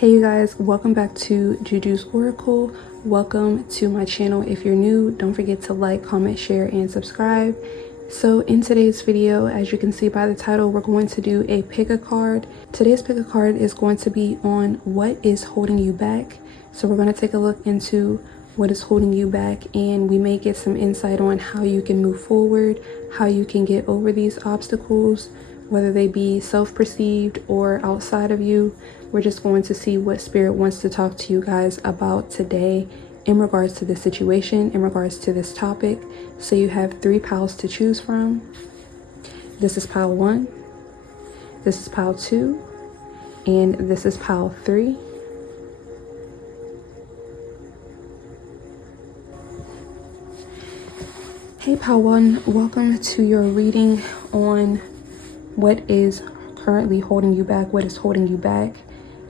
Hey you guys, welcome back to Jujus Oracle. Welcome to my channel. If you're new, don't forget to like, comment, share, and subscribe. So in today's video, as you can see by the title, we're going to do a picka card. Today's picka card is going to be on what is holding you back. So we're going to take a look into what is holding you back, and we may get some insight on how you can move forward, how you can get over these obstacles, whether they be self-perceived or outside of you. We're just going to see what Spirit wants to talk to you guys about today in regards to this situation, in regards to this topic. So you have 3 piles to choose from. This is pile 1, this is pile 2, and this is pile 3. Hey pile 1, welcome to your reading on what is currently holding you back, what is holding you back.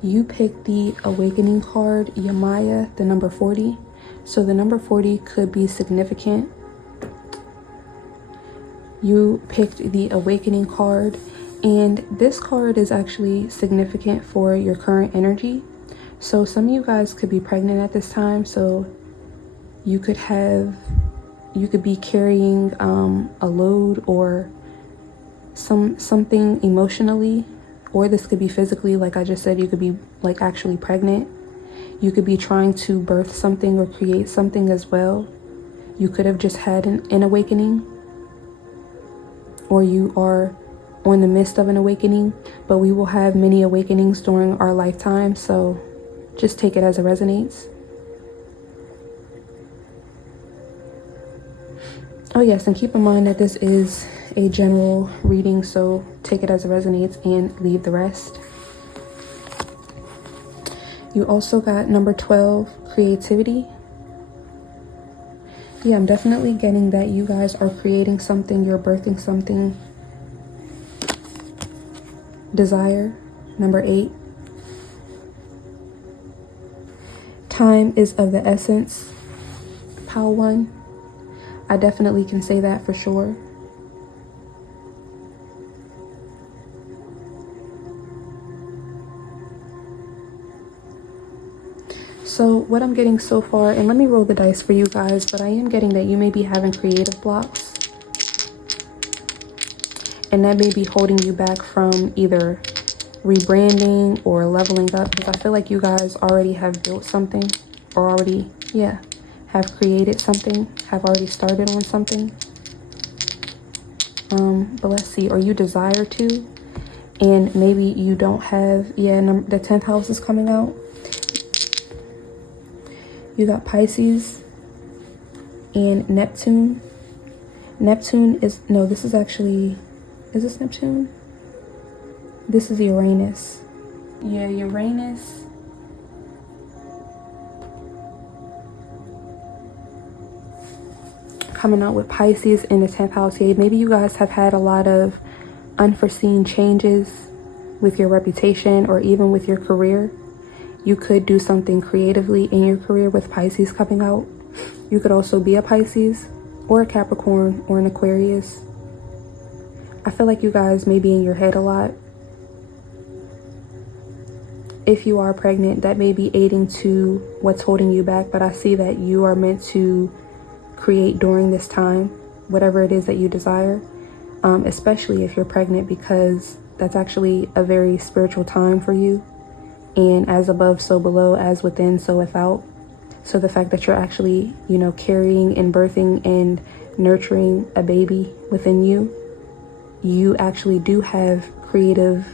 You picked the Awakening card, Yamaya, the number 40. So the number 40 could be significant. You picked the Awakening card, and this card is actually significant for your current energy. So some of you guys could be pregnant at this time, so you could be carrying a load or something emotionally, or this could be physically. Like I just said, you could be like actually pregnant. You could be trying to birth something or create something as well. You could have just had an awakening, or you are on the midst of an awakening, but we will have many awakenings during our lifetime, so just take it as it resonates. Oh yes, and keep in mind that this is a general reading, so take it as it resonates and leave the rest. You also got number 12, creativity. Yeah, I'm definitely getting that you guys are creating something, you're birthing something. Desire, number 8. Time is of the essence, pile 1. I definitely can say that for sure. So what I'm getting so far, and let me roll the dice for you guys, but I am getting that you may be having creative blocks. And that may be holding you back from either rebranding or leveling up, because I feel like you guys already have built something, or already, have created something, have already started on something. But let's see, or you desire to, and maybe you don't have, the 10th house is coming out. You got Pisces and Neptune. Neptune is, no, this is actually, is this Neptune? This is Uranus. Yeah, Uranus. Coming out with Pisces in the 10th house. Yeah, maybe you guys have had a lot of unforeseen changes with your reputation or even with your career. You could do something creatively in your career with Pisces coming out. You could also be a Pisces or a Capricorn or an Aquarius. I feel like you guys may be in your head a lot. If you are pregnant, that may be aiding to what's holding you back, but I see that you are meant to create during this time, whatever it is that you desire, especially if you're pregnant, because that's actually a very spiritual time for you. And as above, so below, as within, so without. So the fact that you're actually, carrying and birthing and nurturing a baby within you, you actually do have creative,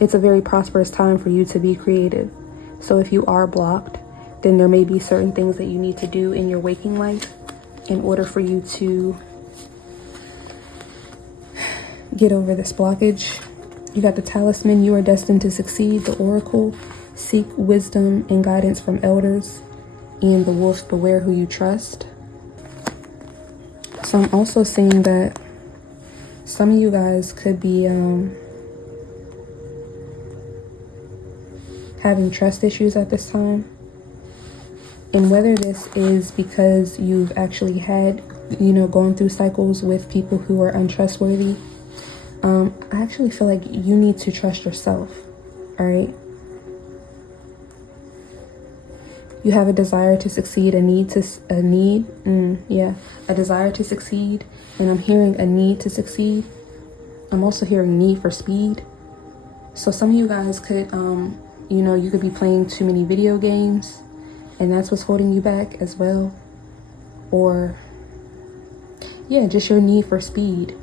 it's a very prosperous time for you to be creative. So if you are blocked, then there may be certain things that you need to do in your waking life in order for you to get over this blockage. You got the Talisman, you are destined to succeed. The Oracle, seek wisdom and guidance from elders. And the Wolf, beware who you trust. So I'm also seeing that some of you guys could be having trust issues at this time. And whether this is because you've actually had, gone through cycles with people who are untrustworthy, I actually feel like you need to trust yourself, all right? You have a desire to succeed, a desire to succeed. And I'm hearing a need to succeed. I'm also hearing need for speed. So some of you guys could, you could be playing too many video games, and that's what's holding you back as well. Or, yeah, just your need for speed.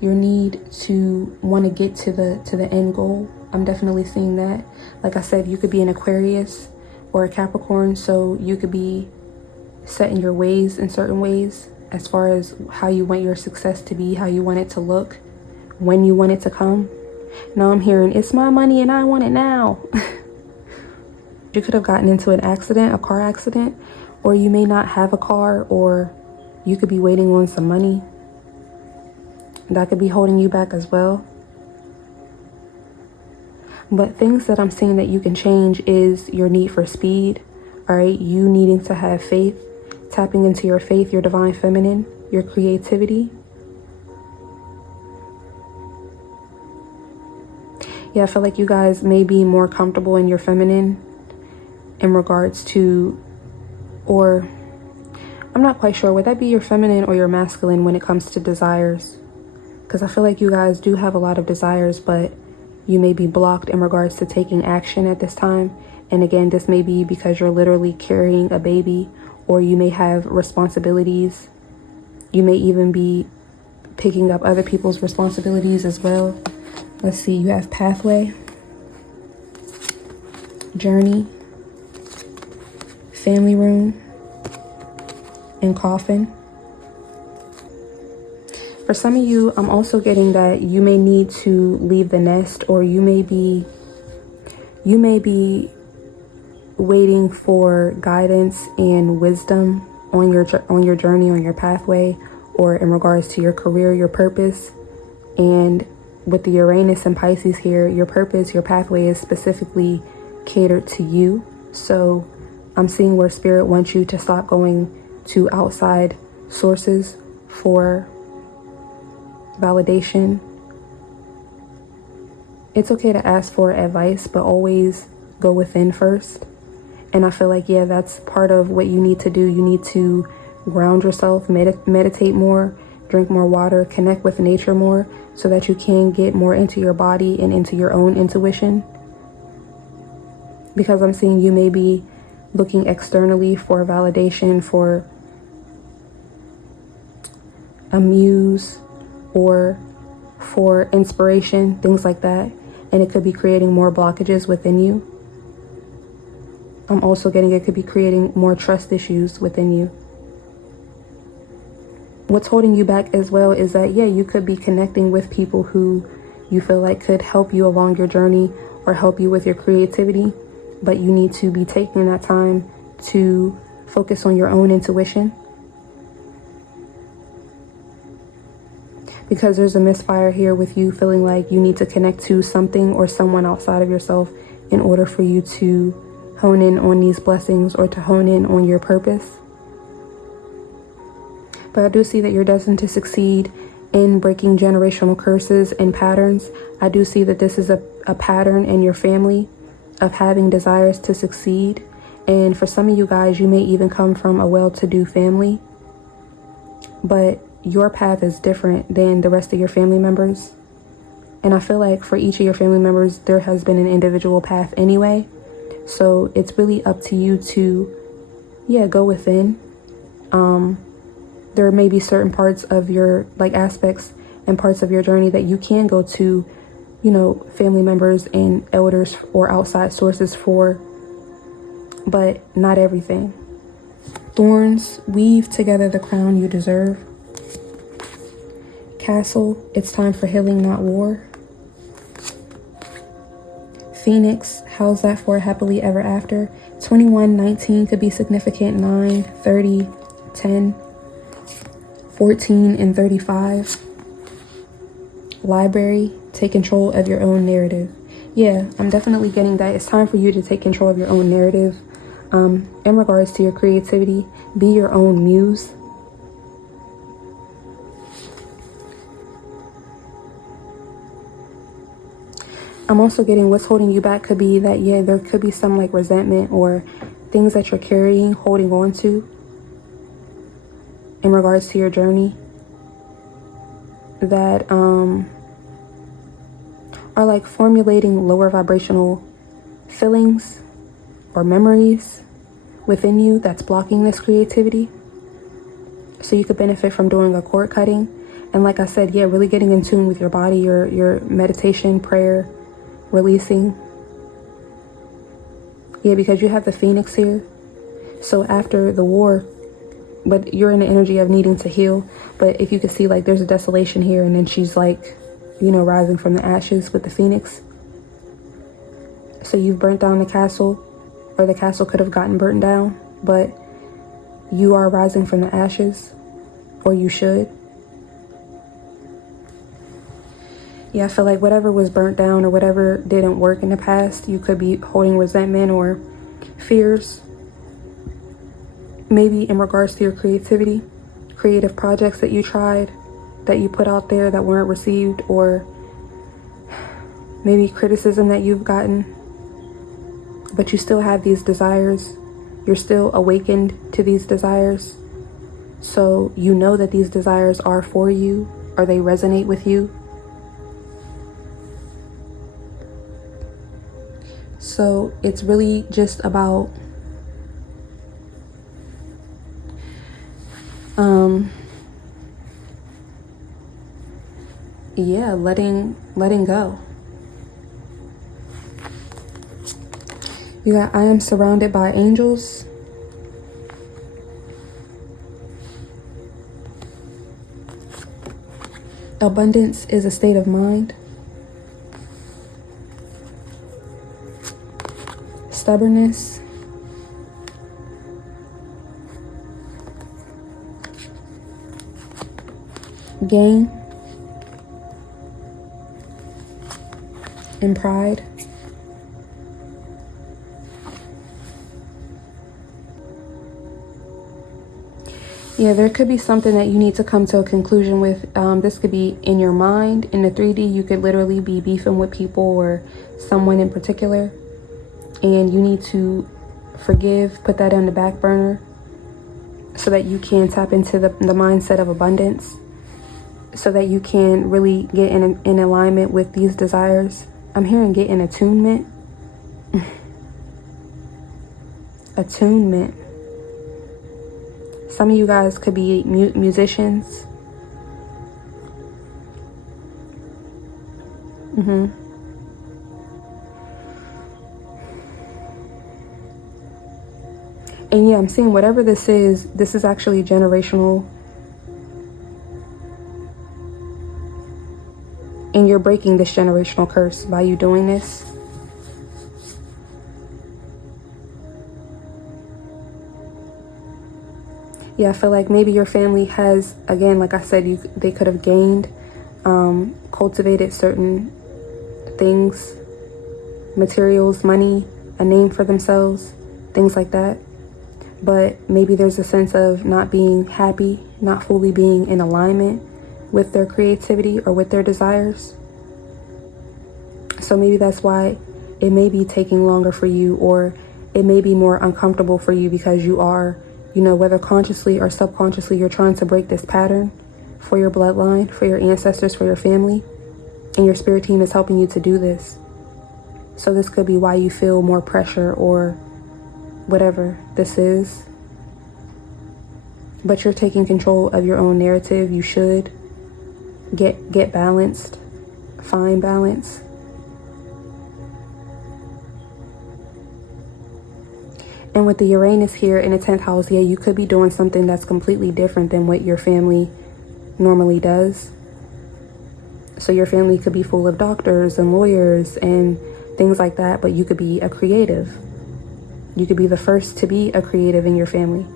Your need to want to get to the end goal. I'm definitely seeing that. Like I said, you could be an Aquarius or a Capricorn, so you could be set in your ways in certain ways as far as how you want your success to be, how you want it to look, when you want it to come. Now I'm hearing, it's my money and I want it now. You could have gotten into an accident, a car accident, or you may not have a car, or you could be waiting on some money. That could be holding you back as well. But things that I'm seeing that you can change is your need for speed. All right, you needing to have faith, tapping into your faith, your divine feminine, your creativity. Yeah, I feel like you guys may be more comfortable in your feminine in regards to, or I'm not quite sure, would that be your feminine or your masculine when it comes to desires? Because I feel like you guys do have a lot of desires, but you may be blocked in regards to taking action at this time. And again, this may be because you're literally carrying a baby, or you may have responsibilities. You may even be picking up other people's responsibilities as well. Let's see, you have pathway, journey, family room, and coffin. For some of you, I'm also getting that you may need to leave the nest, or you may be waiting for guidance and wisdom on your journey, on your pathway, or in regards to your career, your purpose. And with the Uranus and Pisces here, your purpose, your pathway is specifically catered to you. So I'm seeing where Spirit wants you to stop going to outside sources for validation. It's okay to ask for advice, but always go within first. And I feel like, yeah, that's part of what you need to do. You need to ground yourself, meditate more, drink more water, connect with nature more, so that you can get more into your body and into your own intuition. Because I'm seeing you may be looking externally for validation, for a muse, or for inspiration, things like that. And it could be creating more blockages within you. I'm also getting it could be creating more trust issues within you. What's holding you back as well is that, yeah, you could be connecting with people who you feel like could help you along your journey or help you with your creativity, but you need to be taking that time to focus on your own intuition. Because there's a misfire here with you feeling like you need to connect to something or someone outside of yourself in order for you to hone in on these blessings or to hone in on your purpose. But I do see that you're destined to succeed in breaking generational curses and patterns. I do see that this is a pattern in your family of having desires to succeed. And for some of you guys, you may even come from a well-to-do family, but your path is different than the rest of your family members. And I feel like for each of your family members, there has been an individual path anyway. So it's really up to you to, go within. There may be certain parts of your, aspects and parts of your journey that you can go to, family members and elders or outside sources for, but not everything. Thorns, weave together the crown you deserve. Castle, it's time for healing, not war. Phoenix, how's that for happily ever after? 21, 19 could be significant. 9, 30, 10, 14, and 35. Library, take control of your own narrative. Yeah, I'm definitely getting that. It's time for you to take control of your own narrative. In regards to your creativity, be your own muse. I'm also getting what's holding you back could be that, there could be some resentment or things that you're carrying, holding on to in regards to your journey that are like formulating lower vibrational feelings or memories within you that's blocking this creativity. So you could benefit from doing a cord cutting. And like I said, yeah, really getting in tune with your body, your meditation, prayer, releasing. Yeah, because you have the Phoenix here. So after the war, but you're in the energy of needing to heal. But if you could see, like, there's a desolation here, and then she's like, you know, rising from the ashes with the Phoenix. So you've burnt down the castle, or the castle could have gotten burnt down, but you are rising from the ashes, or you should. Yeah, I feel like whatever was burnt down or whatever didn't work in the past, you could be holding resentment or fears. Maybe in regards to your creativity, creative projects that you tried, that you put out there that weren't received, or maybe criticism that you've gotten. But you still have these desires. You're still awakened to these desires. So you know that these desires are for you, or they resonate with you. So it's really just about yeah, letting go. You got, I am surrounded by angels. Abundance is a state of mind. Stubbornness. Gain. And pride. Yeah, there could be something that you need to come to a conclusion with. This could be in your mind. In the 3D, you could literally be beefing with people or someone in particular. And you need to forgive, put that on the back burner so that you can tap into the mindset of abundance, so that you can really get in alignment with these desires. I'm hearing get in attunement. Attunement. Some of you guys could be musicians. And yeah, I'm seeing whatever this is actually generational. And you're breaking this generational curse by you doing this. Yeah, I feel like maybe your family has, again, like I said, they could have gained, cultivated certain things, materials, money, a name for themselves, things like that. But maybe there's a sense of not being happy, not fully being in alignment with their creativity or with their desires. So maybe that's why it may be taking longer for you, or it may be more uncomfortable for you because you are, you know, whether consciously or subconsciously, you're trying to break this pattern for your bloodline, for your ancestors, for your family, and your spirit team is helping you to do this. So this could be why you feel more pressure or whatever this is. But you're taking control of your own narrative. You should get balanced, find balance. And with the Uranus here in the 10th house, yeah, you could be doing something that's completely different than what your family normally does. So your family could be full of doctors and lawyers and things like that, but you could be a creative. You could be the first to be a creative in your family.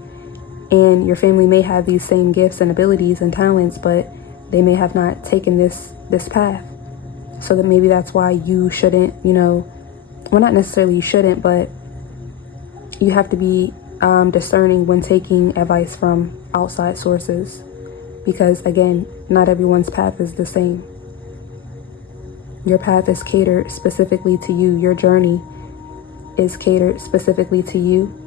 And your family may have these same gifts and abilities and talents, but they may have not taken this path. So that maybe that's why you shouldn't, you know, well, not necessarily you shouldn't, but you have to be discerning when taking advice from outside sources. Because again, not everyone's path is the same. Your path is catered specifically to you. Your journey is catered specifically to you.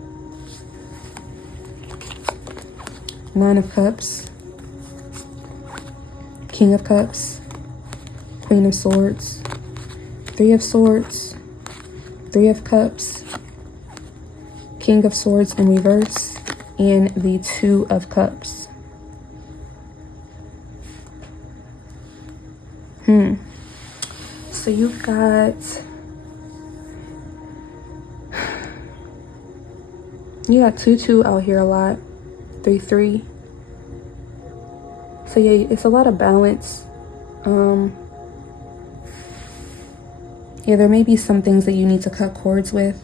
Nine of Cups, King of Cups, Queen of Swords, Three of Swords, Three of Cups, King of Swords in reverse, and the Two of Cups. So you've got, you got 2-2 out here a lot, 3-3. So yeah, it's a lot of balance. Yeah, there may be some things that you need to cut cords with.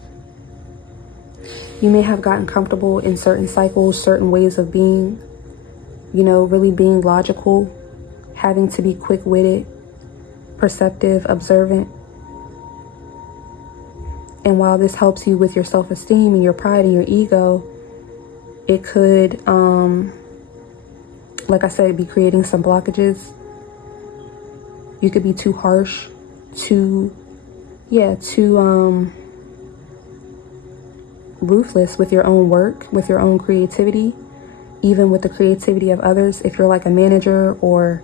You may have gotten comfortable in certain cycles, certain ways of being, you know, really being logical, having to be quick-witted, perceptive, observant. And while this helps you with your self-esteem and your pride and your ego, it could, like I said, be creating some blockages. You could be too harsh, too ruthless with your own work, with your own creativity, even with the creativity of others. If you're like a manager, or,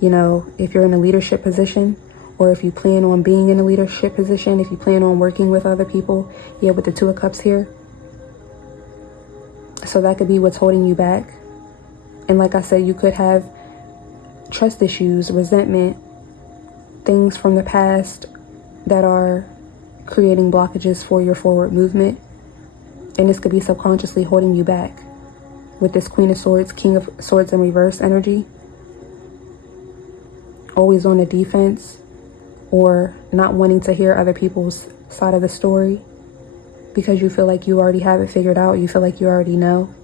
you know, if you're in a leadership position, or if you plan on being in a leadership position, if you plan on working with other people, yeah, with the Two of Cups here. So that could be what's holding you back. And like I said, you could have trust issues, resentment, things from the past that are creating blockages for your forward movement. And this could be subconsciously holding you back with this Queen of Swords, King of Swords in reverse energy. Always on the defense, or not wanting to hear other people's side of the story because you feel like you already have it figured out. You feel like you already know.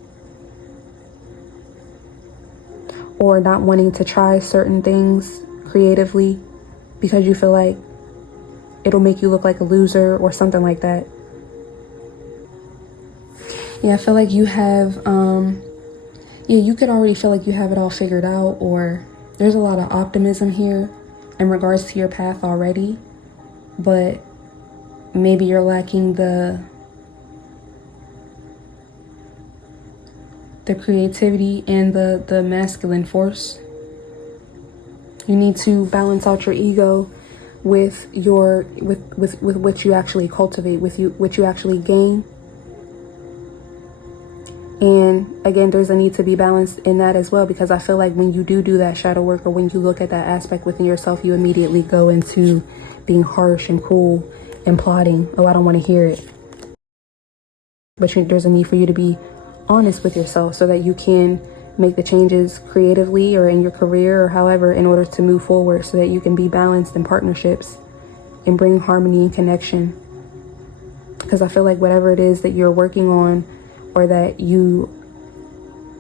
Or not wanting to try certain things creatively because you feel like it'll make you look like a loser or something like that. Yeah, I feel like you have, you could already feel like you have it all figured out, or there's a lot of optimism here in regards to your path already, but maybe you're lacking the creativity and the masculine force. You need to balance out your ego with your with what you actually cultivate, with what you actually gain. And again, there's a need to be balanced in that as well, because I feel like when you do that shadow work, or when you look at that aspect within yourself, you immediately go into being harsh and cruel and plotting. Oh, I don't want to hear it. But there's a need for you to be honest with yourself so that you can make the changes creatively or in your career or however, in order to move forward, so that you can be balanced in partnerships and bring harmony and connection. Because I feel like whatever it is that you're working on, or that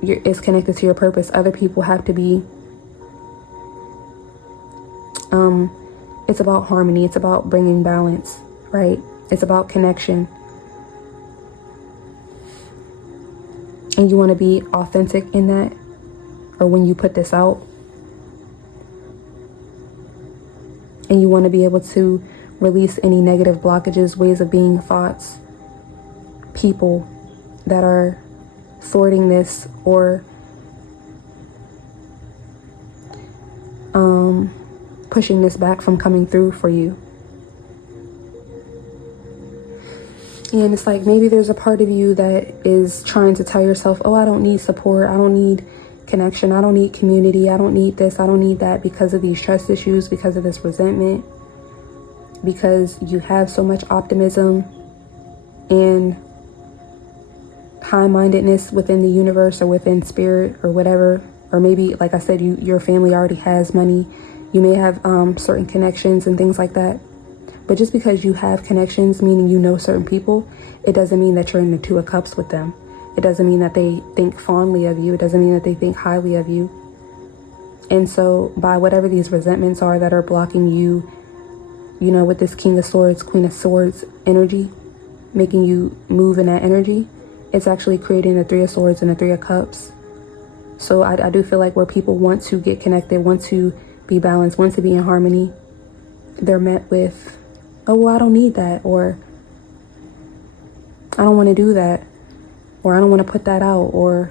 is connected to your purpose, other people have to be, it's about harmony. It's about bringing balance, right? It's about connection. And you want to be authentic in that, or when you put this out. And you want to be able to release any negative blockages, ways of being, thoughts, people that are thwarting this, or pushing this back from coming through for you. And it's like, maybe there's a part of you that is trying to tell yourself, oh, I don't need support, I don't need connection, I don't need community, I don't need this, I don't need that, because of these trust issues, because of this resentment, because you have so much optimism and high-mindedness within the universe, or within spirit, or whatever. Or maybe, like I said, your family already has money. You may have certain connections and things like that. But just because you have connections, meaning you know certain people, it doesn't mean that you're in the Two of Cups with them. It doesn't mean that they think fondly of you. It doesn't mean that they think highly of you. And so by whatever these resentments are that are blocking you, you know, with this King of Swords, Queen of Swords energy, making you move in that energy, it's actually creating the Three of Swords and the Three of Cups. So I do feel like where people want to get connected, want to be balanced, want to be in harmony, they're met with, oh, well, I don't need that, or I don't want to do that, or I don't want to put that out, or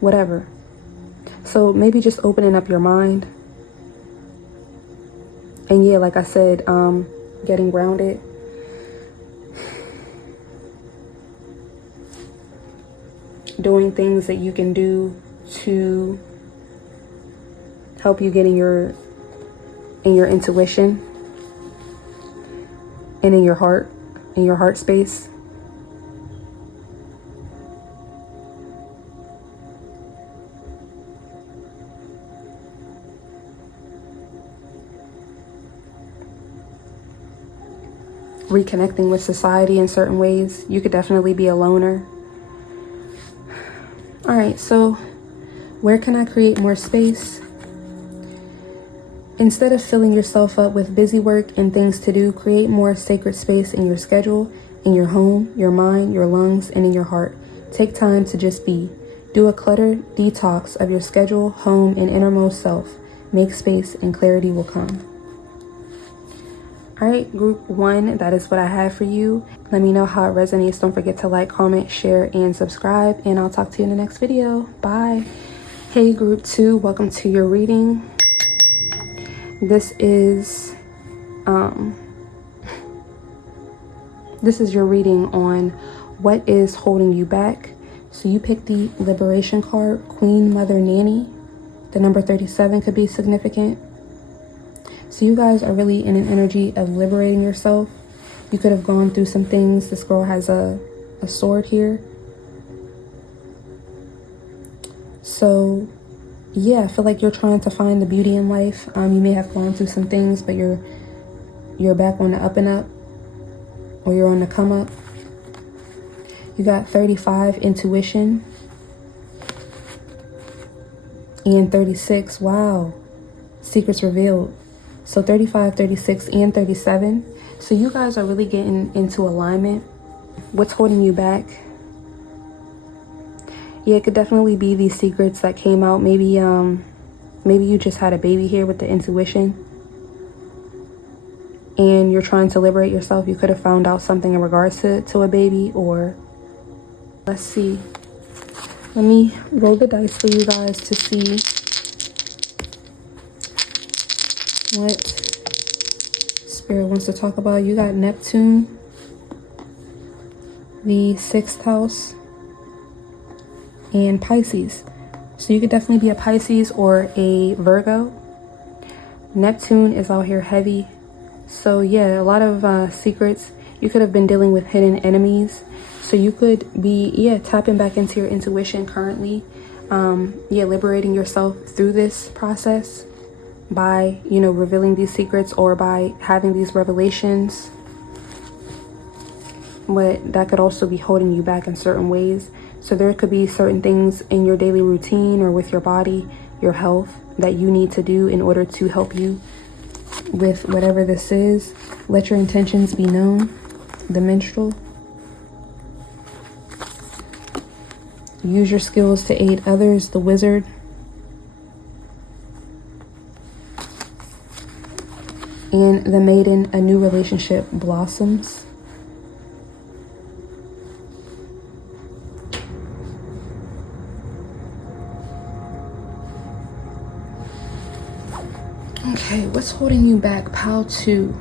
whatever. So maybe just opening up your mind. And yeah, like I said, getting grounded. Doing things that you can do to help you get in your intuition and in your heart space. Reconnecting with society in certain ways. You could definitely be a loner. All right, so where can I create more space? Instead of filling yourself up with busy work and things to do, create more sacred space in your schedule, in your home, your mind, your lungs, and in your heart. Take time to just be. Do a clutter detox of your schedule, home, and innermost self. Make space and clarity will come. All right, group 1, that is what I have for you. Let me know how it resonates. Don't forget to like, comment, share, and subscribe. And I'll talk to you in the next video. Bye. Hey, group 2, welcome to your reading. This is your reading on what is holding you back. So you picked the Liberation card, Queen, Mother, Nanny. The number 37 could be significant. So you guys are really in an energy of liberating yourself. You could have gone through some things. This girl has a sword here. So yeah, I feel like you're trying to find the beauty in life. You may have gone through some things, but you're back on the up and up, or you're on the come up. You got 35, intuition, and 36. Wow, secrets revealed. So 35, 36, and 37. So you guys are really getting into alignment. What's holding you back? Yeah, it could definitely be these secrets that came out. Maybe you just had a baby here with the intuition, and you're trying to liberate yourself. You could have found out something in regards to a baby, or let's see. Let me roll the dice for you guys to see what Spirit wants to talk about. You got Neptune, the 6th house, and Pisces. So you could definitely be a Pisces or a Virgo. Neptune is out here heavy. So yeah, a lot of secrets. You could have been dealing with hidden enemies. So you could be, yeah, tapping back into your intuition currently. Yeah, liberating yourself through this process by, you know, revealing these secrets or by having these revelations. But that could also be holding you back in certain ways. So there could be certain things in your daily routine or with your body, your health, that you need to do in order to help you with whatever this is. Let your intentions be known. The Minstrel. Use your skills to aid others. The Wizard. And the Maiden, a new relationship blossoms. Okay, what's holding you back? Pile 2.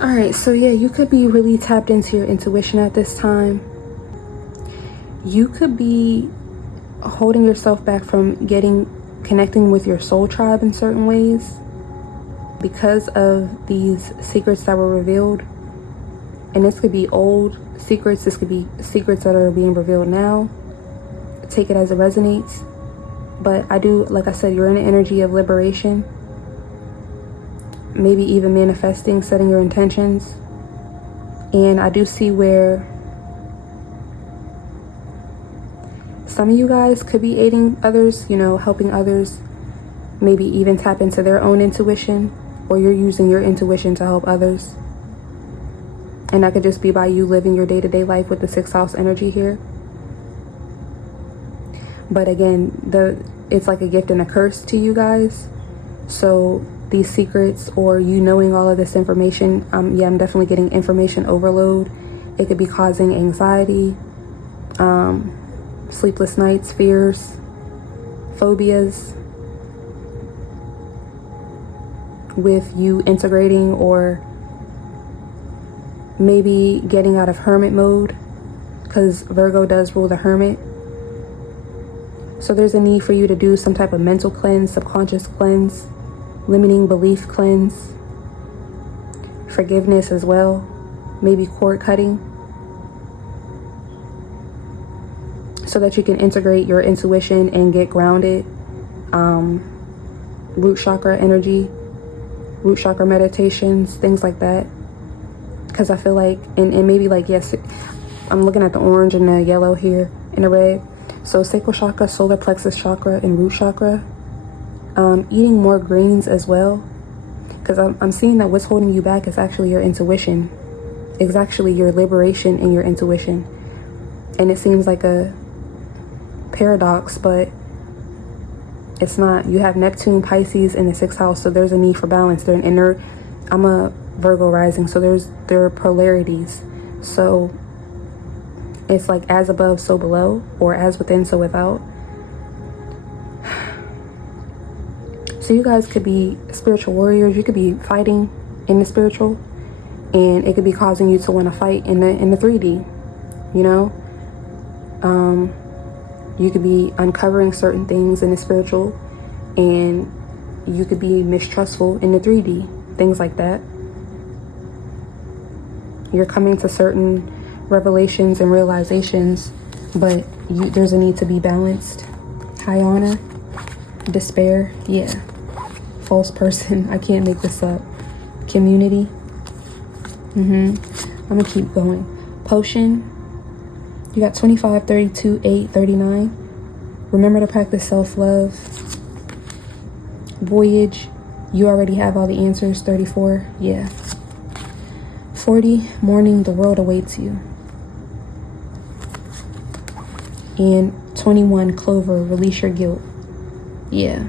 Alright, so yeah, you could be really tapped into your intuition at this time. You could be holding yourself back from connecting with your soul tribe in certain ways because of these secrets that were revealed. And this could be old secrets. This could be secrets that are being revealed now. Take it as it resonates. But I do, like I said, you're in an energy of liberation. Maybe even manifesting, setting your intentions. And I do see where some of you guys could be aiding others, you know, helping others. Maybe even tap into their own intuition, or you're using your intuition to help others. And that could just be by you living your day-to-day life with the 6th house energy here. But again, it's like a gift and a curse to you guys. So these secrets, or you knowing all of this information, yeah, I'm definitely getting information overload. It could be causing anxiety. sleepless nights, fears, phobias with you integrating or maybe getting out of hermit mode, because Virgo does rule the hermit. So there's a need for you to do some type of mental cleanse, subconscious cleanse, limiting belief cleanse, forgiveness as well, maybe cord cutting, so that you can integrate your intuition and get grounded. Root chakra energy, root chakra meditations, things like that. Because I feel like, and maybe like, yes, I'm looking at the orange and the yellow here and the red. So sacral chakra, solar plexus chakra, and root chakra. Eating more greens as well. Because I'm seeing that what's holding you back is actually your intuition. It's actually your liberation and your intuition. And it seems like a paradox, but it's not. You have Neptune, Pisces in the 6th house, so there's a need for balance. I'm a Virgo rising, so there are polarities. So it's like as above, so below, or as within, so without. So you guys could be spiritual warriors. You could be fighting in the spiritual, and it could be causing you to want to fight in the 3D, you know? You could be uncovering certain things in the spiritual, and you could be mistrustful in the 3D, things like that. You're coming to certain revelations and realizations, but there's a need to be balanced. High honor, despair, yeah. False person, I can't make this up. Community. I'm gonna keep going. Potion. You got 25, 32, 8, 39. Remember to practice self-love. Voyage. You already have all the answers. 34. Yeah. 40. Morning. The world awaits you. And 21. Clover. Release your guilt. Yeah.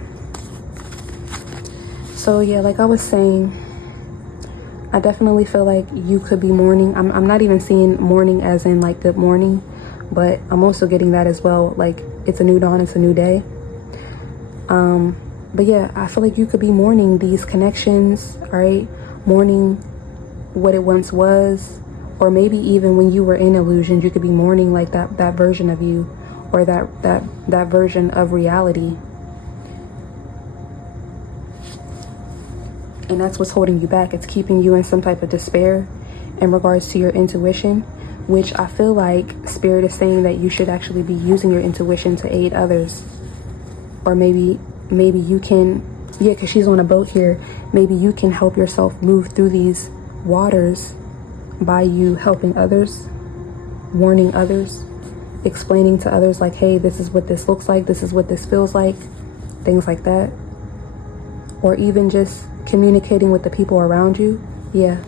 So yeah, like I was saying, I definitely feel like you could be mourning. I'm not even seeing mourning as in like good morning, but I'm also getting that as well. Like it's a new dawn, it's a new day. But yeah, I feel like you could be mourning these connections, all right? Mourning what it once was, or maybe even when you were in illusions, you could be mourning like that version of you, or that version of reality. And that's what's holding you back. It's keeping you in some type of despair in regards to your intuition, which I feel like Spirit is saying that you should actually be using your intuition to aid others. Or maybe you can, yeah, because she's on a boat here. Maybe you can help yourself move through these waters by you helping others, warning others, explaining to others like, hey, this is what this looks like, this is what this feels like, things like that. Or even just communicating with the people around you. Yeah,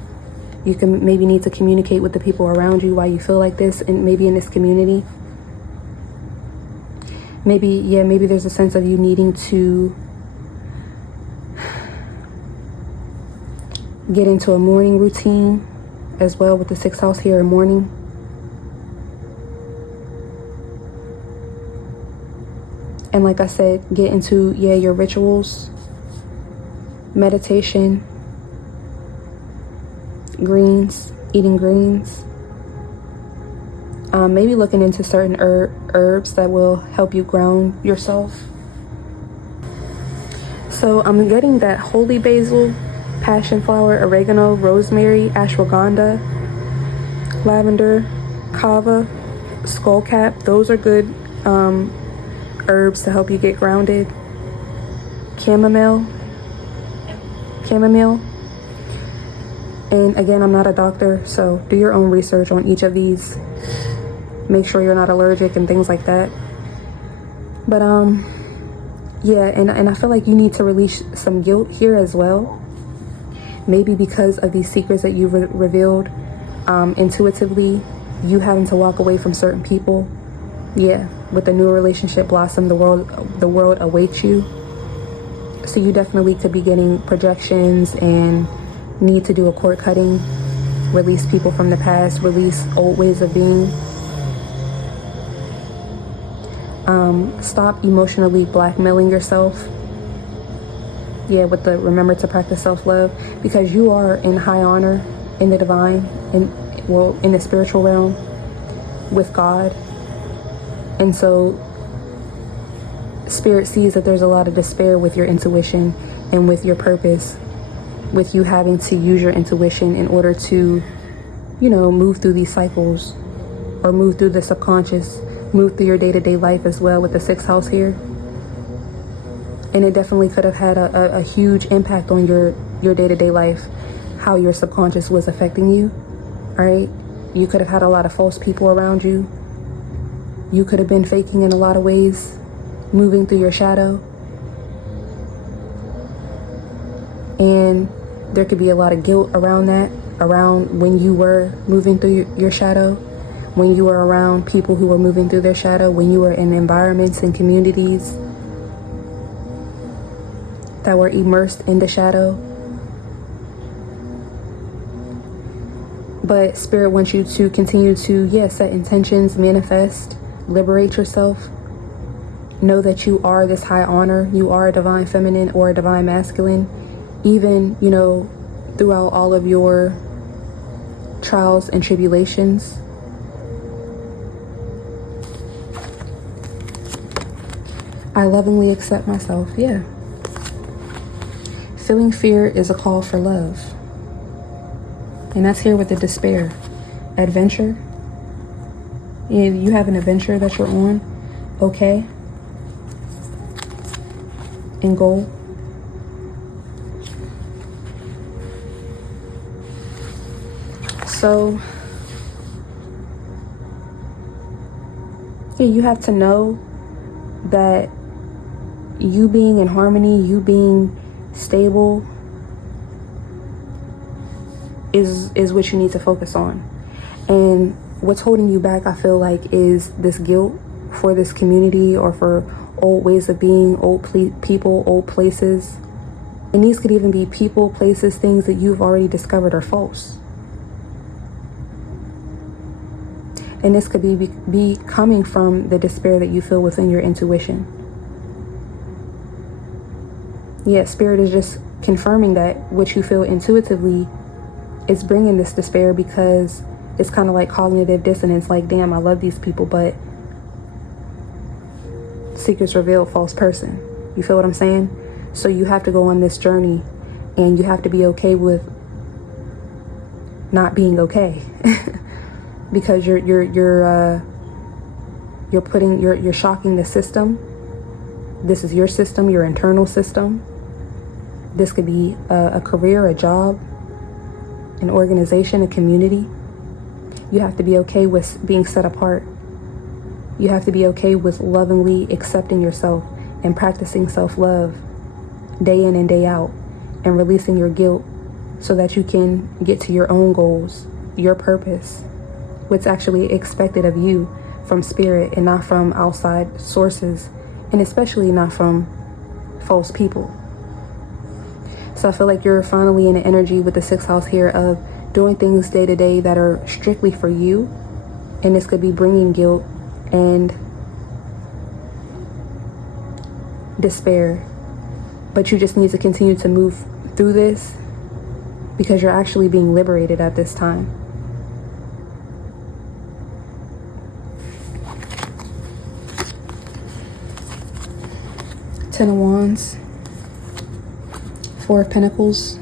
you can maybe need to communicate with the people around you why you feel like this, and maybe in this community. Maybe there's a sense of you needing to get into a morning routine as well, with the 6th house here in morning. And like I said, get into, your rituals, meditation, greens, eating greens. Maybe looking into certain herbs that will help you ground yourself. So I'm getting that holy basil, passion flower, oregano, rosemary, ashwagandha, lavender, kava, skullcap. Those are good herbs to help you get grounded. Chamomile. And again, I'm not a doctor, so do your own research on each of these. Make sure you're not allergic and things like that. But yeah, and I feel like you need to release some guilt here as well. Maybe because of these secrets that you've revealed intuitively, you having to walk away from certain people. Yeah, with the new relationship blossom, the world awaits you. So you definitely could be getting projections and need to do a cord cutting, release people from the past, release old ways of being. Stop emotionally blackmailing yourself. Yeah, with the remember to practice self-love, because you are in high honor in the divine, in the spiritual realm with God. And so Spirit sees that there's a lot of despair with your intuition and with your purpose, with you having to use your intuition in order to, move through these cycles, or move through the subconscious, move through your day-to-day life as well with the 6th house here. And it definitely could have had a huge impact on your day-to-day life, how your subconscious was affecting you, right? You could have had a lot of false people around you. You could have been faking in a lot of ways, moving through your shadow. And there could be a lot of guilt around that, around when you were moving through your shadow, when you were around people who were moving through their shadow, when you were in environments and communities that were immersed in the shadow. But Spirit wants you to continue to, set intentions, manifest, liberate yourself. Know that you are this high honor. You are a divine feminine or a divine masculine. Even, throughout all of your trials and tribulations. I lovingly accept myself. Yeah. Feeling fear is a call for love. And that's here with the despair. Adventure. And you have an adventure that you're on. Okay. And goal. So, yeah, you have to know that you being in harmony, you being stable is what you need to focus on. And what's holding you back, I feel like, is this guilt for this community or for old ways of being, old people, old places. And these could even be people, places, things that you've already discovered are false. And this could be coming from the despair that you feel within your intuition. Yeah, Spirit is just confirming that what you feel intuitively is bringing this despair, because it's kind of like cognitive dissonance. Like, damn, I love these people, but secrets revealed, false person. You feel what I'm saying? So you have to go on this journey, and you have to be okay with not being okay. Because you're shocking the system. This is your system, your internal system. This could be a career, a job, an organization, a community. You have to be okay with being set apart. You have to be okay with lovingly accepting yourself and practicing self-love day in and day out, and releasing your guilt so that you can get to your own goals, your purpose, what's actually expected of you from Spirit, and not from outside sources, and especially not from false people. So I feel like you're finally in the energy with the 6th house here of doing things day to day that are strictly for you. And this could be bringing guilt and despair. But you just need to continue to move through this, because you're actually being liberated at this time. Ten of Wands, Four of Pentacles,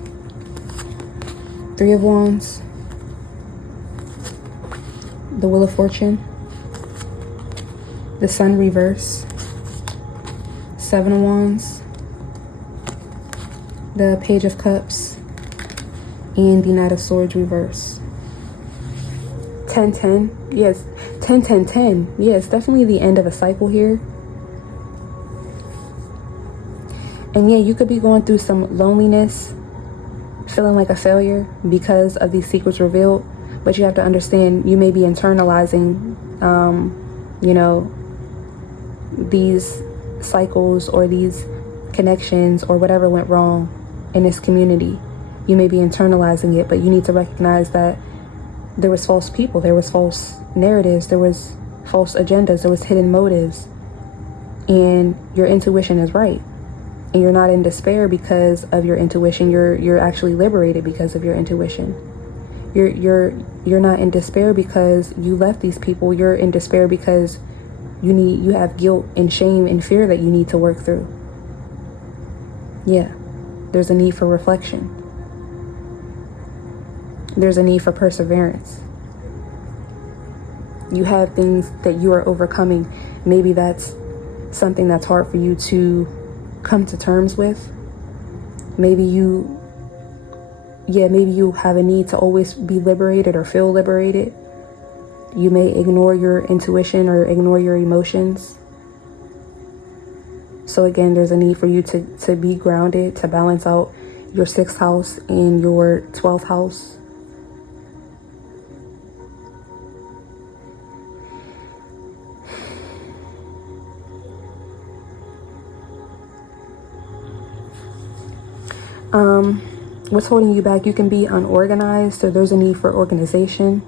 Three of Wands, the Wheel of Fortune, the Sun reverse, Seven of Wands, the Page of Cups, and the Knight of Swords reverse. 10-10, yes, 10-10-10, yeah, it's definitely the end of a cycle here. And yeah, you could be going through some loneliness, feeling like a failure because of these secrets revealed. But you have to understand, you may be internalizing, these cycles or these connections or whatever went wrong in this community. You may be internalizing it, but you need to recognize that there was false people, there was false narratives, there was false agendas, there was hidden motives and your intuition is right. And you're not in despair because of your intuition. You're actually liberated because of your intuition. You're not in despair because you left these people. You're in despair because you have guilt and shame and fear that you need to work through. Yeah. There's a need for reflection. There's a need for perseverance. You have things that you are overcoming. Maybe that's something that's hard for you to come to terms with. Maybe you have a need to always be liberated or feel liberated. You may ignore your intuition or ignore your emotions. So again, there's a need for you to be grounded, to balance out your 6th house and your 12th house. What's holding you back? You can be unorganized, so there's a need for organization.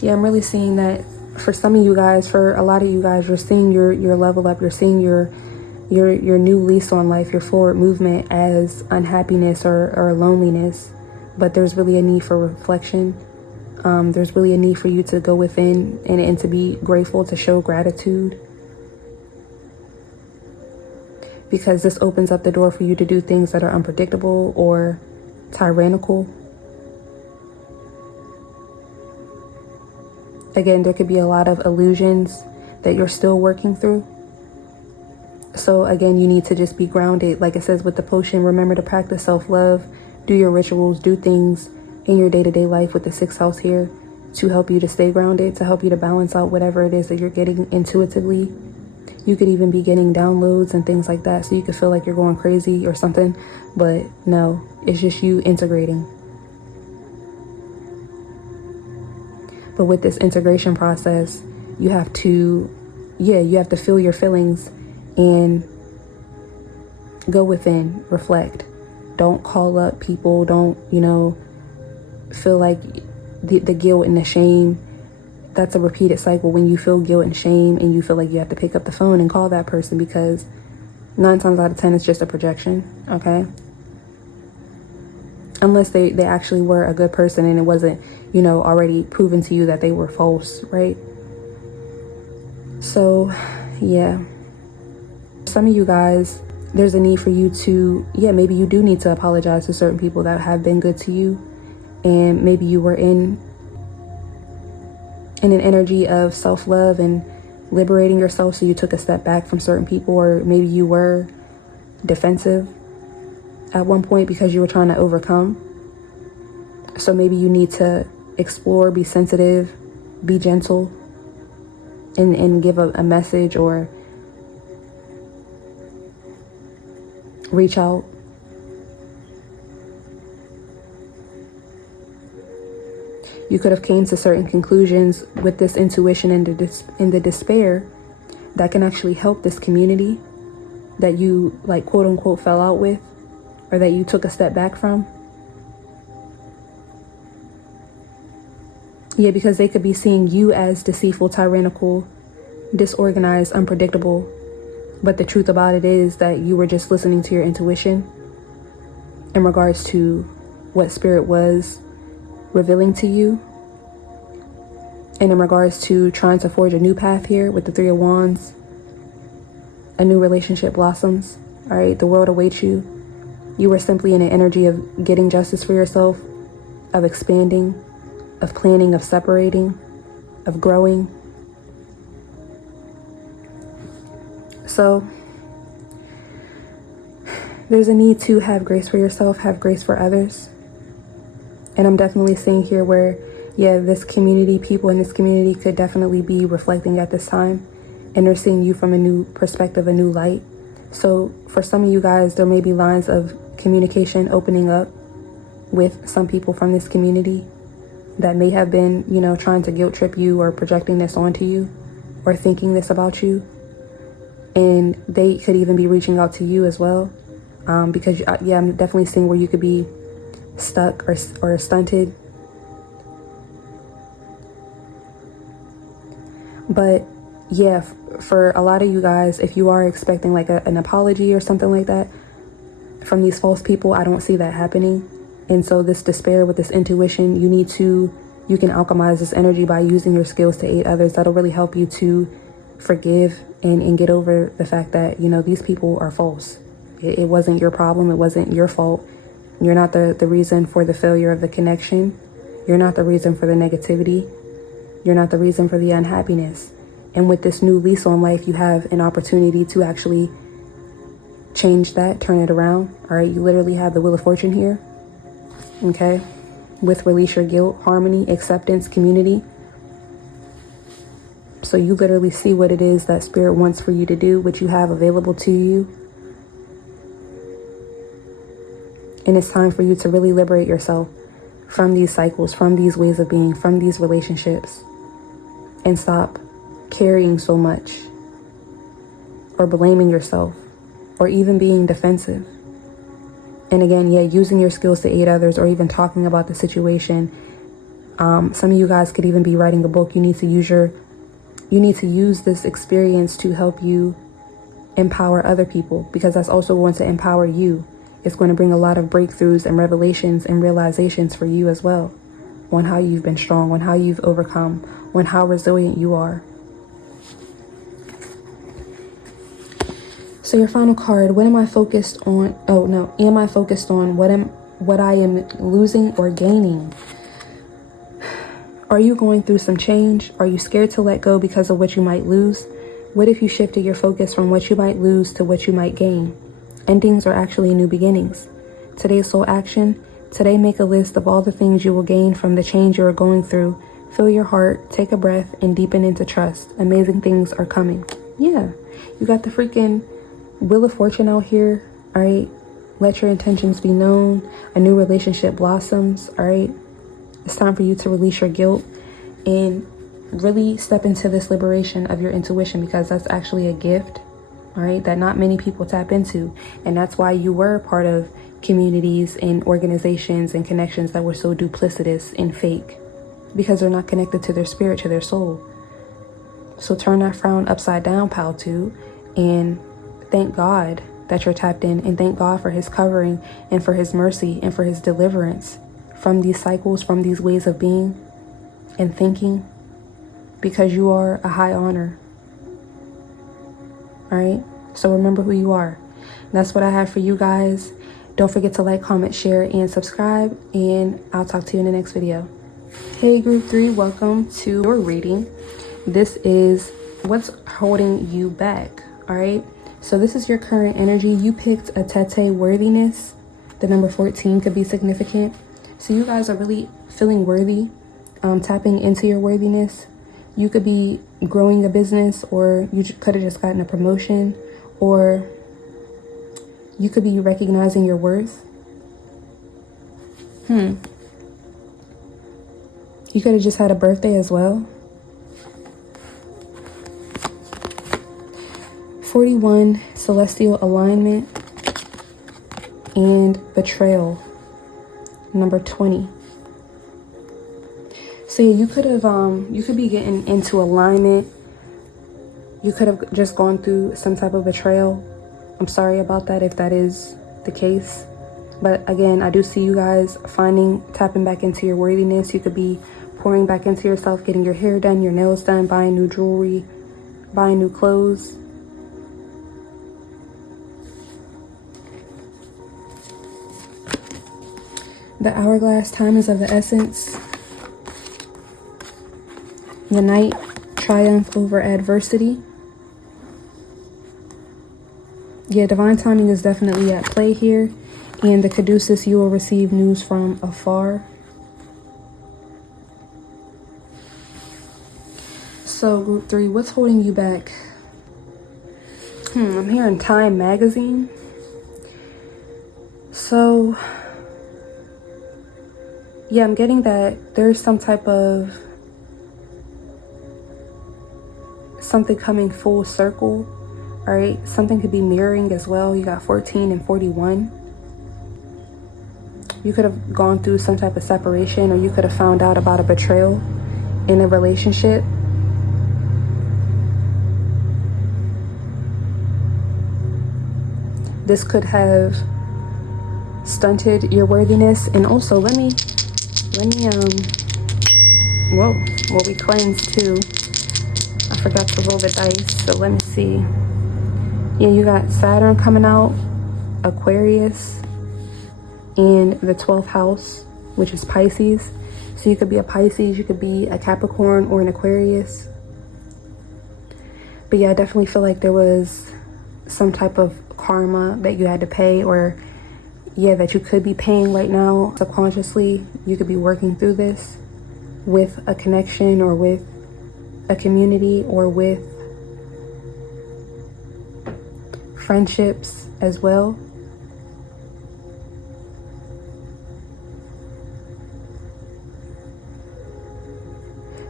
Yeah, I'm really seeing that for some of you guys, for a lot of you guys, you're seeing your level up, you're seeing your new lease on life, your forward movement as unhappiness or loneliness. But there's really a need for reflection. There's really a need for you to go within and to be grateful, to show gratitude. Because this opens up the door for you to do things that are unpredictable or tyrannical. Again, there could be a lot of illusions that you're still working through. So again, you need to just be grounded. Like it says with the potion, remember to practice self-love, do your rituals, do things in your day-to-day life with the 6th house here to help you to stay grounded, to help you to balance out whatever it is that you're getting intuitively. You could even be getting downloads and things like that, so you could feel like you're going crazy or something. But no, it's just you integrating. But with this integration process, you have to feel your feelings and go within, reflect. Don't call up people. Don't, feel like the guilt and the shame. That's a repeated cycle when you feel guilt and shame and you feel like you have to pick up the phone and call that person, because 9 times out of 10 it's just a projection, okay? Unless they actually were a good person and it wasn't, already proven to you that they were false, right? So, yeah. Some of you guys, there's a need for you to, maybe you do need to apologize to certain people that have been good to you. And maybe you were in an energy of self-love and liberating yourself, so you took a step back from certain people, or maybe you were defensive at one point because you were trying to overcome. So maybe you need to explore, be sensitive, be gentle, and give a message or reach out. You could have came to certain conclusions with this intuition and the despair that can actually help this community that you, like, quote unquote, fell out with, or that you took a step back from. Yeah, because they could be seeing you as deceitful, tyrannical, disorganized, unpredictable. But the truth about it is that you were just listening to your intuition in regards to what spirit was revealing to you, and in regards to trying to forge a new path here with the 3 of Wands. A new relationship blossoms. All right, the world awaits you. You were simply in an energy of getting justice for yourself, of expanding, of planning, of separating, of growing. So there's a need to have grace for yourself, have grace for others. And I'm definitely seeing here where, this community, people in this community could definitely be reflecting at this time. And they're seeing you from a new perspective, a new light. So for some of you guys, there may be lines of communication opening up with some people from this community that may have been, trying to guilt trip you or projecting this onto you or thinking this about you. And they could even be reaching out to you as well. Because yeah, I'm definitely seeing where you could be stuck or stunted. But yeah, for a lot of you guys, if you are expecting like an apology or something like that from these false people, I don't see that happening. And so this despair with this intuition, you can alchemize this energy by using your skills to aid others. That'll really help you to forgive and get over the fact that, you know, these people are false. It wasn't your problem. It wasn't your fault. You're not the reason for the failure of the connection. You're not the reason for the negativity. You're not the reason for the unhappiness. And with this new lease on life, you have an opportunity to actually change that, turn it around. All right. You literally have the Wheel of Fortune here. Okay. With release your guilt, harmony, acceptance, community. So you literally see what it is that spirit wants for you to do, what you have available to you. And it's time for you to really liberate yourself from these cycles, from these ways of being, from these relationships, and stop carrying so much or blaming yourself or even being defensive. And again, yeah, using your skills to aid others or even talking about the situation. Some of you guys could even be writing a book. You need to use this experience to help you empower other people, because that's also going to empower you. It's going to bring a lot of breakthroughs and revelations and realizations for you as well, on how you've been strong, on how you've overcome, on how resilient you are. So your final card, what am I focused on? Oh no, am I focused on what I am losing or gaining? Are you going through some change? Are you scared to let go because of what you might lose? What if you shifted your focus from what you might lose to what you might gain? Endings are actually new beginnings. Today's soul action. Today, make a list of all the things you will gain from the change you are going through. Fill your heart, take a breath, and deepen into trust. Amazing things are coming. Yeah, you got the freaking Wheel of Fortune out here. All right, let your intentions be known. A new relationship blossoms. All right, it's time for you to release your guilt and really step into this liberation of your intuition, because that's actually a gift. All right, that not many people tap into. And that's why you were part of communities and organizations and connections that were so duplicitous and fake, because they're not connected to their spirit, to their soul. So turn that frown upside down, pal, too, and thank God that you're tapped in, and thank God for his covering and for his mercy and for his deliverance from these cycles, from these ways of being and thinking, because you are a high honor. All right, so remember who you are. That's what I have for you guys. Don't forget to like, comment, share, and subscribe, and I'll talk to you in the next video. Hey, Group 3, welcome to your reading. This is what's holding you back. All right, so this is your current energy. You picked a Tete worthiness. The number 14 could be significant. So you guys are really feeling worthy, tapping into your worthiness. You could be growing a business, or you could have just gotten a promotion, or you could be recognizing your worth. You could have just had a birthday as well. 41, celestial alignment, and betrayal, number 20. So yeah, you could be getting into alignment. You could have just gone through some type of betrayal. I'm sorry about that if that is the case. But again, I do see you guys tapping back into your worthiness. You could be pouring back into yourself, getting your hair done, your nails done, buying new jewelry, buying new clothes. The hourglass, time is of the essence. The Knight, triumph over adversity. Yeah, divine timing is definitely at play here. And the Caduceus, you will receive news from afar. So, Group 3, what's holding you back? I'm hearing Time magazine. So, yeah, I'm getting that there's some type of something coming full circle All right, something could be mirroring as well. You got 14 and 41. You could have gone through some type of separation, or you could have found out about a betrayal in a relationship. This could have stunted your worthiness. And also let me whoa, well, we cleansed too. I forgot to roll the dice, so let me see. Yeah, you got Saturn coming out, Aquarius, and the 12th house, which is Pisces. So you could be a Pisces, you could be a Capricorn or an Aquarius. But yeah, I definitely feel like there was some type of karma that you had to pay, or yeah, that you could be paying right now subconsciously. You could be working through this with a connection, or with a community, or with friendships as well.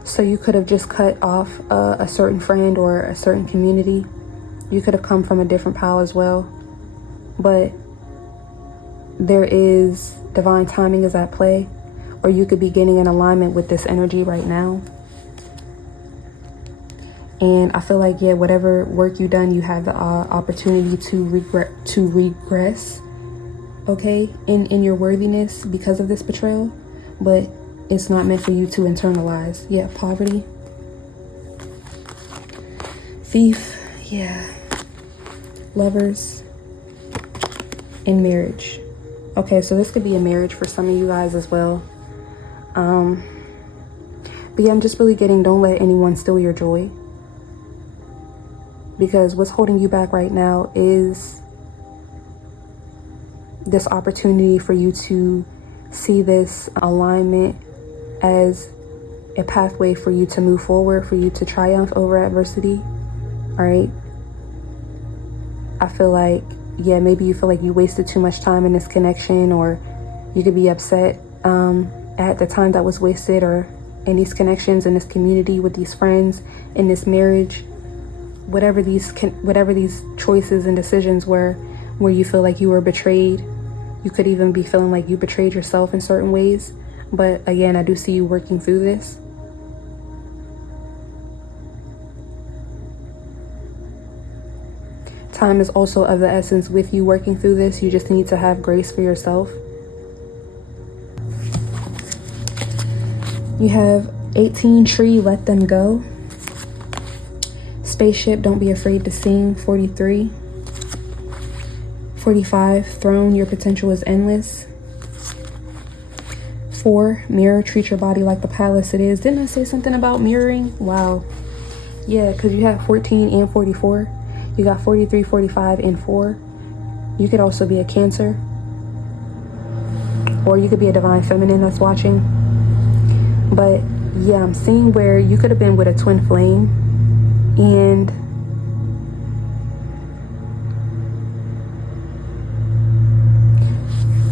So you could have just cut off a certain friend or a certain community. You could have come from a different pile as well. But there is divine timing is at play, or you could be getting in alignment with this energy right now. And I feel like, yeah, whatever work you've done, you have the opportunity to regress, okay, in your worthiness because of this betrayal. But it's not meant for you to internalize. Yeah, poverty. Thief, yeah. Lovers. And marriage. Okay, so this could be a marriage for some of you guys as well. But yeah, I'm just really getting, don't let anyone steal your joy. Because what's holding you back right now is this opportunity for you to see this alignment as a pathway for you to move forward, for you to triumph over adversity. All right. I feel like, yeah, maybe you feel like you wasted too much time in this connection, or you could be upset at the time that was wasted, or in these connections, in this community, with these friends, in this marriage, whatever these choices and decisions were, where you feel like you were betrayed. You could even be feeling like you betrayed yourself in certain ways. But again, I do see you working through this. Time is also of the essence with you working through this. You just need to have grace for yourself. You have 18, tree, let them go. Spaceship, don't be afraid to sing, 43. 45, throne, your potential is endless. 4, mirror, treat your body like the palace it is. Didn't I say something about mirroring? Wow. Yeah, because you have 14 and 44. You got 43, 45, and 4. You could also be a Cancer. Or you could be a divine feminine that's watching. But yeah, I'm seeing where you could have been with a twin flame. And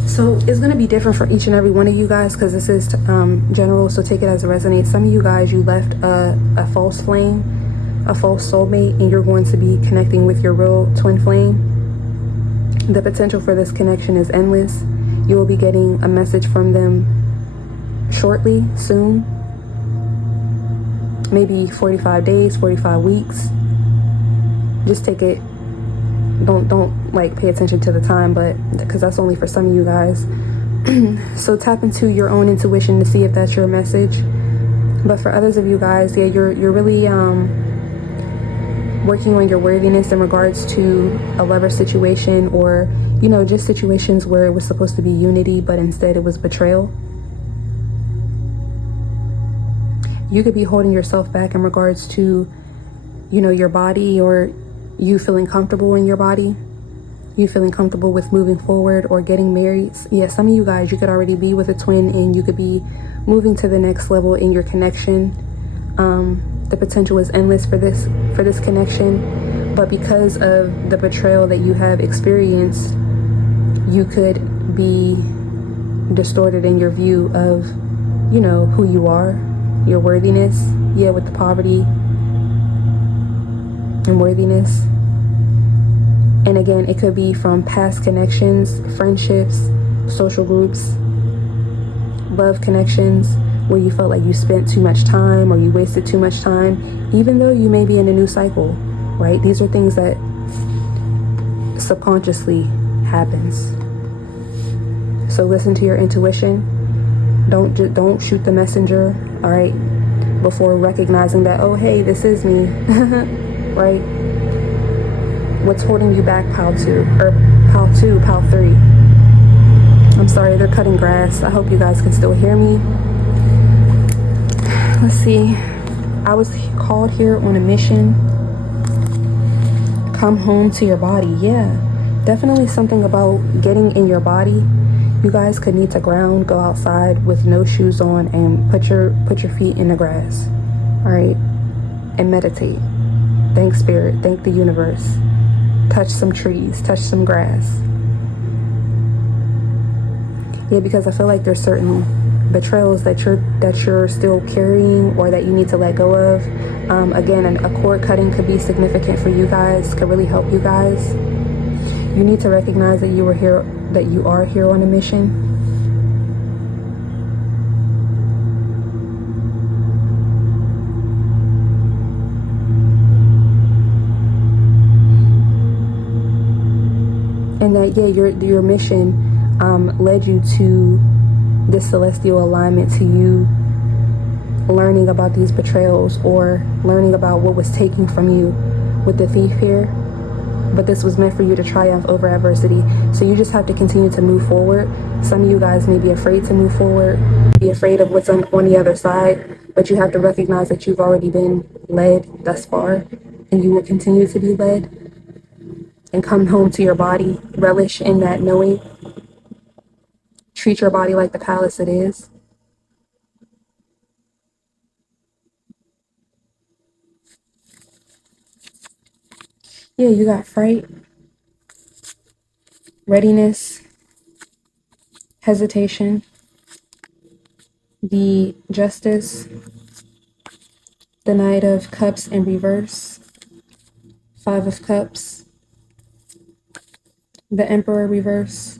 so it's going to be different for each and every one of you guys, because this is general, so take it as it resonates. Some of you guys, you left a false flame, a false soulmate, and you're going to be connecting with your real twin flame. The potential for this connection is endless. You will be getting a message from them shortly, soon. Maybe 45 days, 45 weeks. Just take it. Don't like pay attention to the time, but because that's only for some of you guys. So tap into your own intuition to see if that's your message. But for others of you guys, yeah, you're really working on your worthiness in regards to a lover situation, or you know, just situations where it was supposed to be unity, but instead it was betrayal. You could be holding yourself back in regards to, you know, your body, or you feeling comfortable in your body, you feeling comfortable with moving forward or getting married. Yeah, some of you guys, you could already be with a twin, and you could be moving to the next level in your connection. The potential is endless for this connection, but because of the betrayal that you have experienced, you could be distorted in your view of, you know, who you are, your worthiness. Yeah, with the poverty and worthiness. And again, it could be from past connections, friendships, social groups, love connections, where you felt like you spent too much time or you wasted too much time, even though you may be in a new cycle, right? These are things that subconsciously happens. So listen to your intuition. Don't shoot the messenger, all right, before recognizing that, oh, hey, this is me, right? What's holding you back, pile 2, or pile 2, pile 3? I'm sorry, they're cutting grass. I hope you guys can still hear me. Let's see. I was called here on a mission. Come home to your body. Yeah, definitely something about getting in your body. You guys could need to ground, go outside with no shoes on, and put your feet in the grass. All right, and meditate. Thank spirit. Thank the universe. Touch some trees. Touch some grass. Yeah, because I feel like there's certain betrayals that you're still carrying or that you need to let go of. Again, a cord cutting could be significant for you guys, could really help you guys. You need to recognize that you are here on a mission. And that, yeah, your mission led you to this celestial alignment, to you learning about these betrayals or learning about what was taken from you with the thief here. But this was meant for you to triumph over adversity. So you just have to continue to move forward. Some of you guys may be afraid to move forward, be afraid of what's on the other side, but you have to recognize that you've already been led thus far and you will continue to be led. And come home to your body. Relish in that knowing. Treat your body like the palace it is. Yeah, you got fright, readiness, hesitation, the Justice, the Knight of Cups in reverse, 5 of Cups, the Emperor reverse,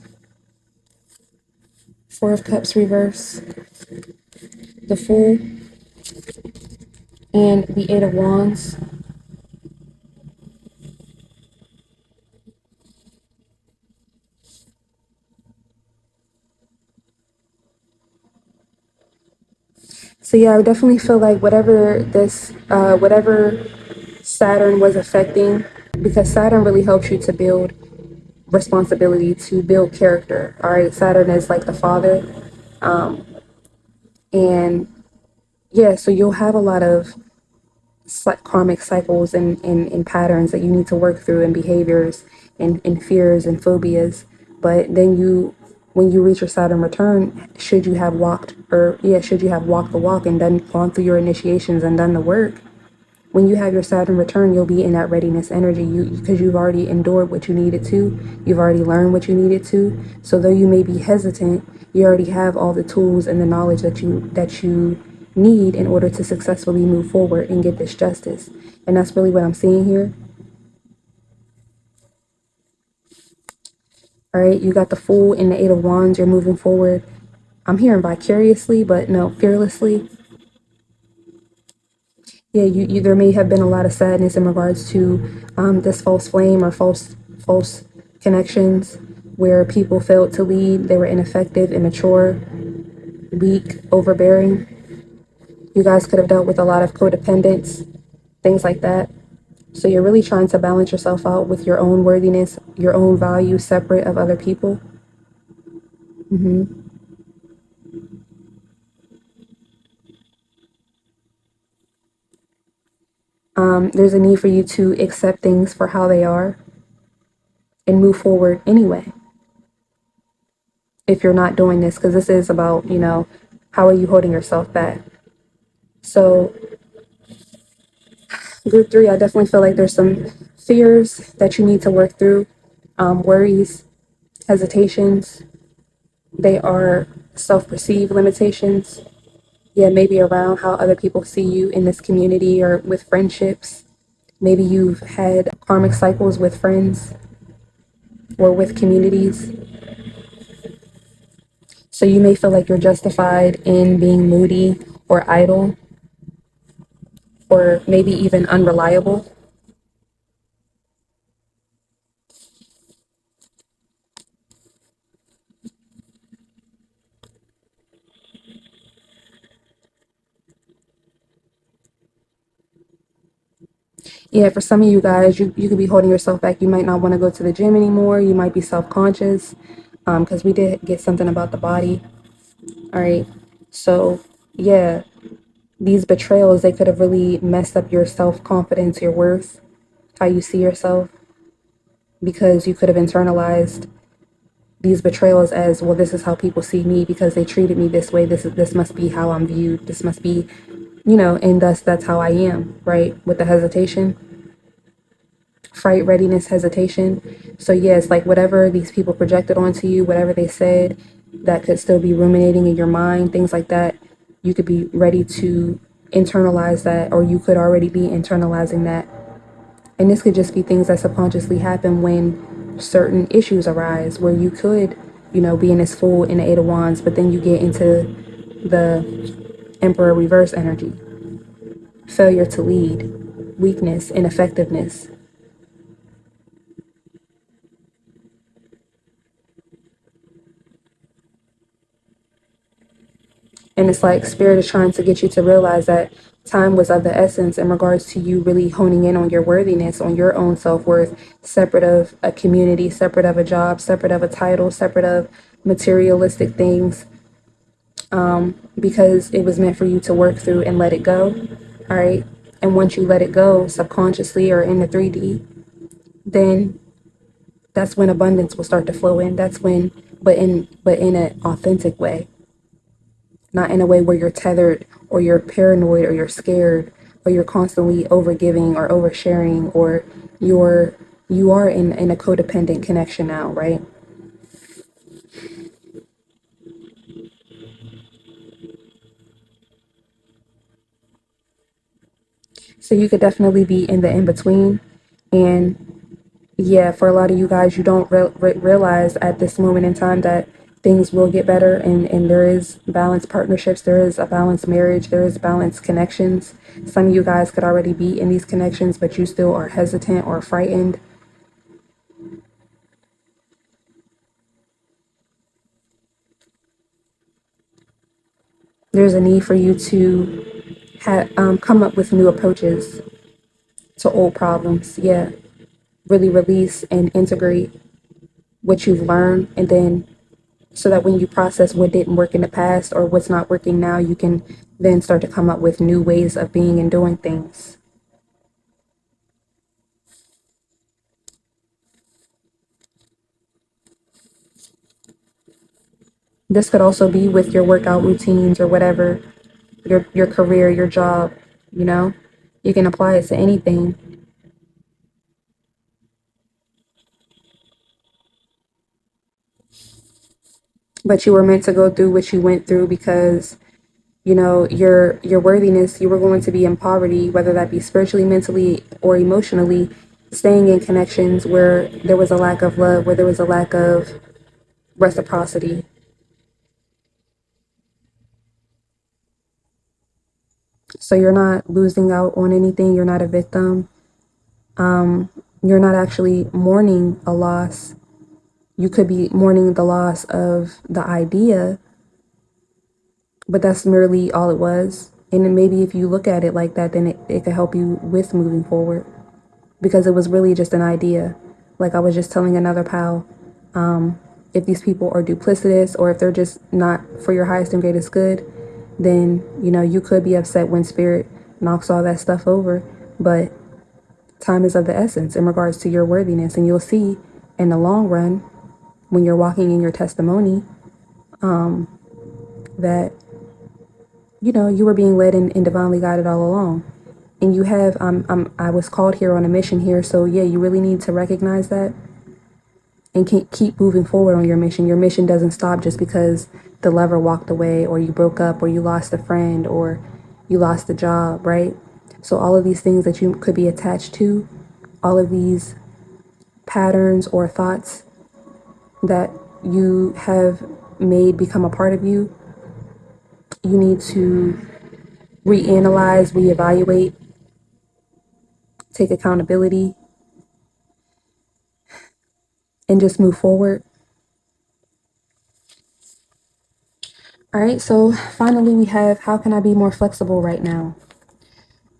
4 of Cups reverse, the Fool, and the 8 of Wands. So yeah, I definitely feel like whatever Saturn was affecting, because Saturn really helps you to build responsibility, to build character. All right, Saturn is like the father, and yeah, so you'll have a lot of karmic cycles and patterns that you need to work through, and behaviors and fears and phobias. But then when you reach your Saturn return, should you have walked the walk and gone through your initiations and done the work, when you have your Saturn return, you'll be in that readiness energy, because you've already endured what you needed to, you've already learned what you needed to. So though you may be hesitant, you already have all the tools and the knowledge that you need in order to successfully move forward and get this justice. And that's really what I'm seeing here. All right, you got the Fool and the 8 of Wands. You're moving forward. I'm hearing vicariously, but no, fearlessly. Yeah, you there may have been a lot of sadness in regards to this false flame or false connections where people failed to lead. They were ineffective, immature, weak, overbearing. You guys could have dealt with a lot of codependence, things like that. So you're really trying to balance yourself out with your own worthiness, your own value, separate of other people. There's a need for you to accept things for how they are and move forward anyway. If you're not doing this, because this is about, how are you holding yourself back? So group 3, I definitely feel like there's some fears that you need to work through, worries, hesitations. They are self-perceived limitations. Yeah, maybe around how other people see you in this community or with friendships. Maybe you've had karmic cycles with friends or with communities. So you may feel like you're justified in being moody or idle or maybe even unreliable. Yeah, for some of you guys, you could be holding yourself back. You might not want to go to the gym anymore. You might be self-conscious because we did get something about the body. All right. So, yeah, these betrayals, they could have really messed up your self-confidence, your worth, how you see yourself, because you could have internalized these betrayals as, well, this is how people see me because they treated me this way. This must be how I'm viewed. This must be, and thus that's how I am, right? With the hesitation, fright, readiness, hesitation. So yes, like whatever these people projected onto you, whatever they said, that could still be ruminating in your mind, things like that. You could be ready to internalize that, or you could already be internalizing that. And this could just be things that subconsciously happen when certain issues arise, where you could, be in this Fool in the Eight of Wands, but then you get into the Emperor reverse energy, failure to lead, weakness, ineffectiveness. And it's like Spirit is trying to get you to realize that time was of the essence in regards to you really honing in on your worthiness, on your own self-worth, separate of a community, separate of a job, separate of a title, separate of materialistic things, because it was meant for you to work through and let it go. All right. And once you let it go subconsciously or in the 3D, then that's when abundance will start to flow in. That's when, but in an authentic way, not in a way where you're tethered or you're paranoid or you're scared or you're constantly overgiving or oversharing, or you are in a codependent connection now, right? So you could definitely be in the in-between. And yeah, for a lot of you guys, you don't realize at this moment in time that things will get better, and there is balanced partnerships, there is a balanced marriage, there is balanced connections. Some of you guys could already be in these connections, but you still are hesitant or frightened. There's a need for you to come up with new approaches to old problems. Yeah, really release and integrate what you've learned, and then so that when you process what didn't work in the past or what's not working now, you can then start to come up with new ways of being and doing things. This could also be with your workout routines or whatever, your career, your job, you know? You can apply it to anything. But you were meant to go through what you went through because, your worthiness, you were going to be in poverty, whether that be spiritually, mentally, or emotionally, staying in connections where there was a lack of love, where there was a lack of reciprocity. So you're not losing out on anything. You're not a victim. You're not actually mourning a loss. You could be mourning the loss of the idea, but that's merely all it was. And then maybe if you look at it like that, then it could help you with moving forward, because it was really just an idea. Like I was just telling another pal, if these people are duplicitous or if they're just not for your highest and greatest good, then, you could be upset when spirit knocks all that stuff over. But time is of the essence in regards to your worthiness. And you'll see in the long run, when you're walking in your testimony, that, you were being led and divinely guided all along. And you have, I was called here on a mission here. So yeah, you really need to recognize that and keep moving forward on your mission. Your mission doesn't stop just because the lover walked away or you broke up or you lost a friend or you lost a job, right? So all of these things that you could be attached to, all of these patterns or thoughts that you have made become a part of you, you need to reanalyze, reevaluate, take accountability, and just move forward. All right, so finally we have, how can I be more flexible right now?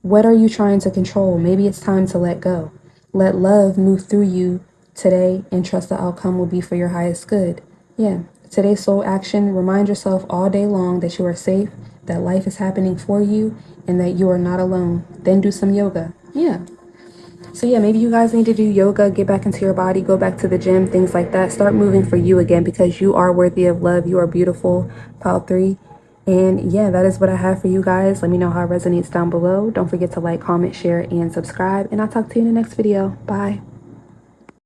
What are you trying to control? Maybe it's time to let go. Let love move through you today and trust the outcome will be for your highest good. Yeah, today's soul action, remind yourself all day long that you are safe, that life is happening for you, and that you are not alone. Then do some yoga. Yeah. So yeah, maybe you guys need to do yoga, get back into your body, go back to the gym, things like that. Start moving for you again because you are worthy of love. You are beautiful. Pile 3. And yeah, that is what I have for you guys. Let me know how it resonates down below. Don't forget to like, comment, share, and subscribe. And I'll talk to you in the next video. Bye.